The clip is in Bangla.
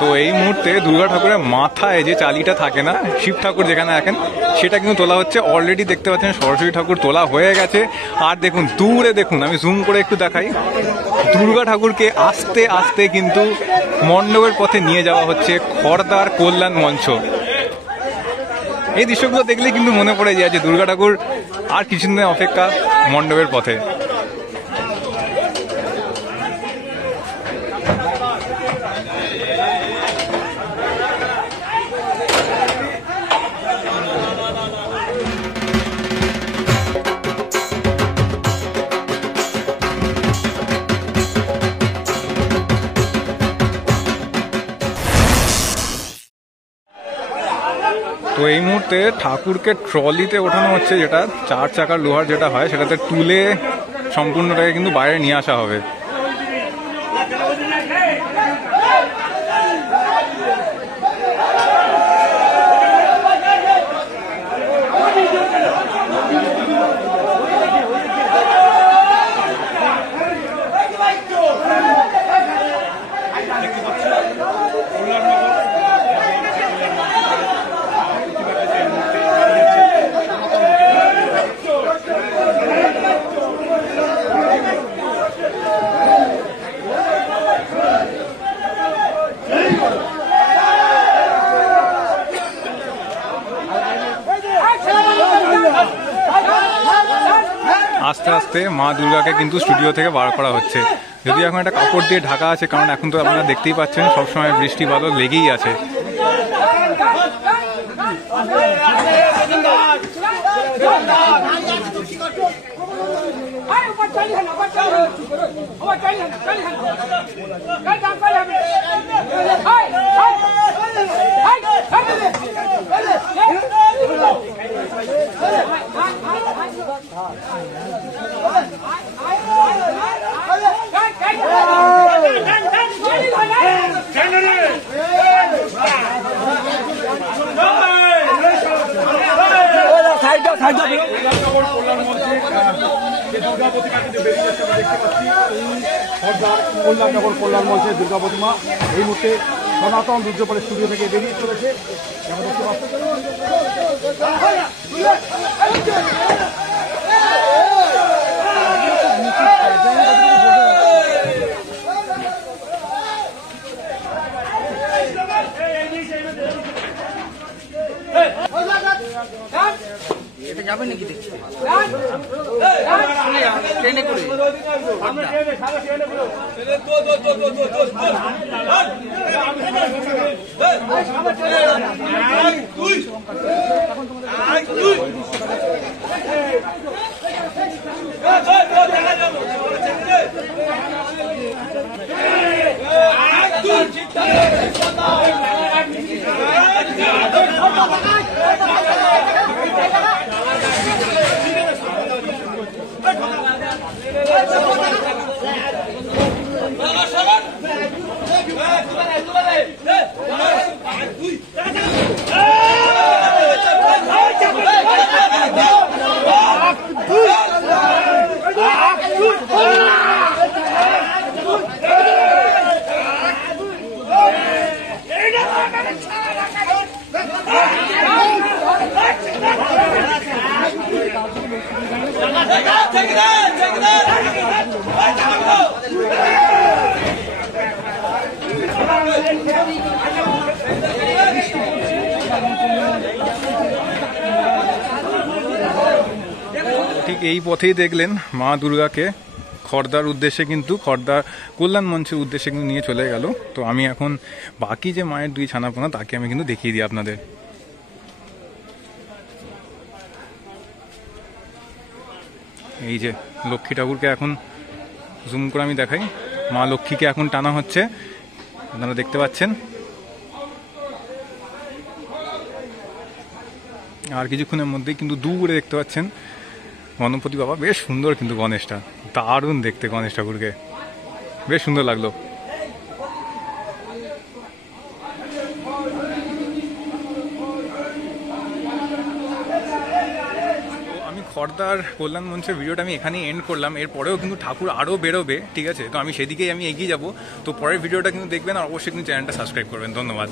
তো এই মুহূর্তে দুর্গা ঠাকুরের মাথায় যে চালিটা থাকে না, শিব ঠাকুর যেখানে রাখেন, সেটা কিন্তু তোলা হচ্ছে। অলরেডি দেখতে পাচ্ছেন সরস্বতী ঠাকুর তোলা হয়ে গেছে। আর দেখুন দূরে দেখুন, আমি জুম করে একটু দেখাই, দুর্গা ঠাকুরকে আস্তে আস্তে কিন্তু মণ্ডপের পথে নিয়ে যাওয়া হচ্ছে খড়দার কল্যাণ মঞ্চ। এই দৃশ্যগুলো দেখলে কিন্তু মনে পড়ে যায় যে দুর্গা ঠাকুর আর কিছুদিনের অপেক্ষা মণ্ডপের পথে। তো এই মুহূর্তে ঠাকুরকে ট্রলিতে ওঠানো হচ্ছে, যেটা 4 চাকার লোহার যেটা হয়, সেটাতে তুলে সম্পূর্ণটাকে কিন্তু বাইরে নিয়ে আসা হবে। আস্তে আস্তে মা দুর্গাকে কিন্তু স্টুডিও থেকে বার করা হচ্ছে। যদি এখন একটা কাপড় দিয়ে ঢাকা আছে, কারণ এখন তো আপনারা দেখতেই পাচ্ছেন সবসময় বৃষ্টি বাদল লেগেই আছে। কল্যাণনগর কল্যাণ মঞ্চে দুর্গা প্রতিমা এই মুহূর্তে সনাতন দুর্যোগপালের স্টুডিও থেকে বেরিয়ে চলেছে। এটা যাবে নাকি দেখছি ট্রেনে করে ঠিক এই পথেই দেখলেন মা দুর্গাকে খড়দার উদ্দেশ্যে, কিন্তু খড়দা কল্যাণ মঞ্চের উদ্দেশ্যে কিন্তু নিয়ে চলে গেল। তো আমি এখন বাকি যে মায়ের 2 ছানাপোনা তাকে আমি কিন্তু দেখিয়ে দিই আপনাদের। এই যে লক্ষ্মী ঠাকুরকে এখন জুম করে আমি দেখাই, মা লক্ষ্মীকে এখন টানা হচ্ছে, আপনারা দেখতে পাচ্ছেন। আর কিছুক্ষণের মধ্যেই কিন্তু দূরে দেখতে পাচ্ছেন গণপতি বাবা। বেশ সুন্দর কিন্তু গণেশটা, দারুণ দেখতে গণেশ ঠাকুরকে, বেশ সুন্দর লাগলো। খড়দার কল্যাণ মঞ্চের ভিডিওটা আমি এখানেই এন্ড করলাম। এরপরেও কিন্তু ঠাকুর আরও বেরোবে, ঠিক আছে? তো আমি সেদিকেই এগিয়ে যাব। তো পরের ভিডিওটা কিন্তু দেখবেন আর অবশ্যই কিন্তু চ্যানেলটা সাবস্ক্রাইব করবেন। ধন্যবাদ।